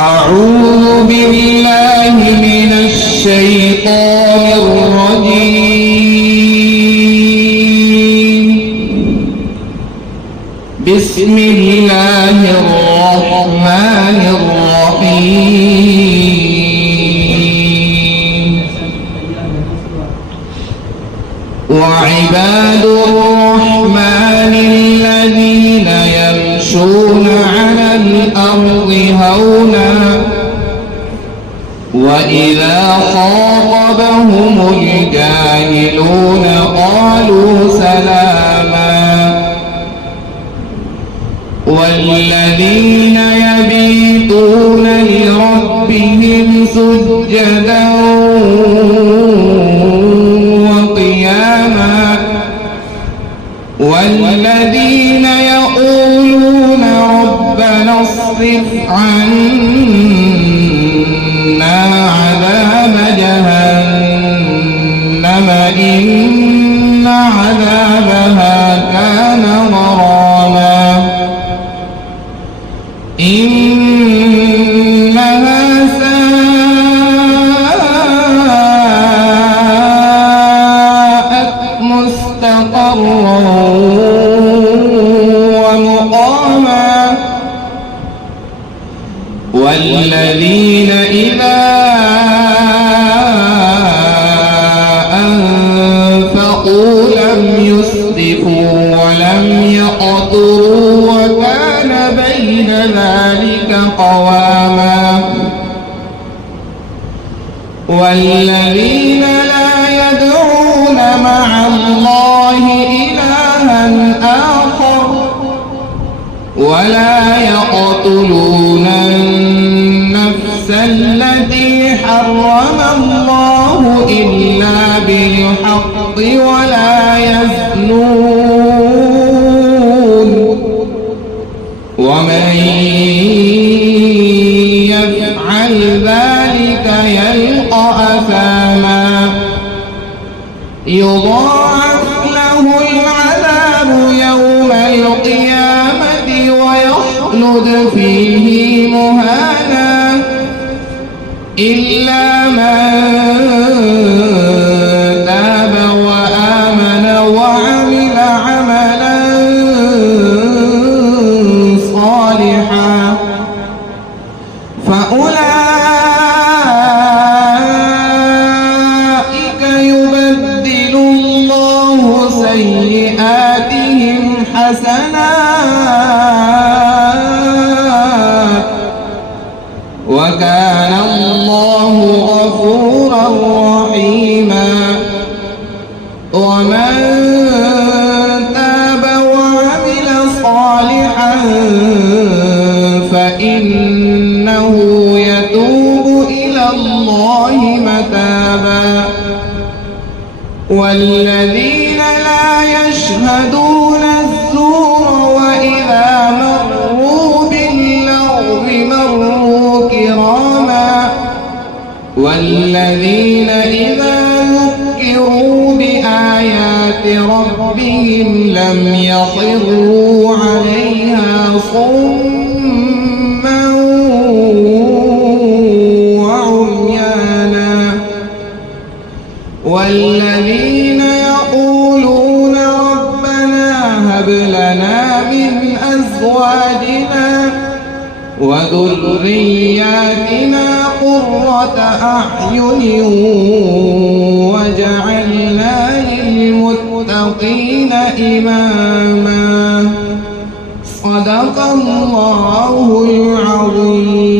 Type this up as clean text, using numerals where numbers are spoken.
أعوذ بالله من الشيطان الرجيم. بسم الله الرحمن الرحيم. وعباد الرحمن الذين يمشون على الأرض هونا وإذا خاطبهم الجاهلون قالوا سلاما. والذين يبيتون لربهم سجدا وقياما والذين يقولون ربنا اصرف عنا عذاب جهنم إن عذابها كان غراما إنها ساءت مستقرا ومقاما. والذين إذا أنفقوا لم يسرفوا ولم يقتروا وكان بين ذلك قواما. والذين لا يدعون مع الله إلها آخر ولا يقتلون النفس التي حرم الله إلا بالحق ولا يزنون ومن يفعل ذلك يلقى أثاما يضاعف له العذاب يوم القيامة ويخلد فيه مهانا إلا من تاب وآمن وعمل عملا صالحا فأولئك يبدل الله سيئاتهم حسنات وكان الله غفورا رحيما. ومن تاب وعمل صالحا فإنه يتوب إلى الله متابا. والذين لا يشهدون الزور وإذا مروا باللغو مروا كراما. والذين إذا ذكروا بآيات ربهم لم يخروا عليها صما وعميانا. والذين يقولون ربنا هب لنا من أزواجنا وذرياتنا قرة أعين وجعلنا للمتقين إماما. صدق الله العظيم.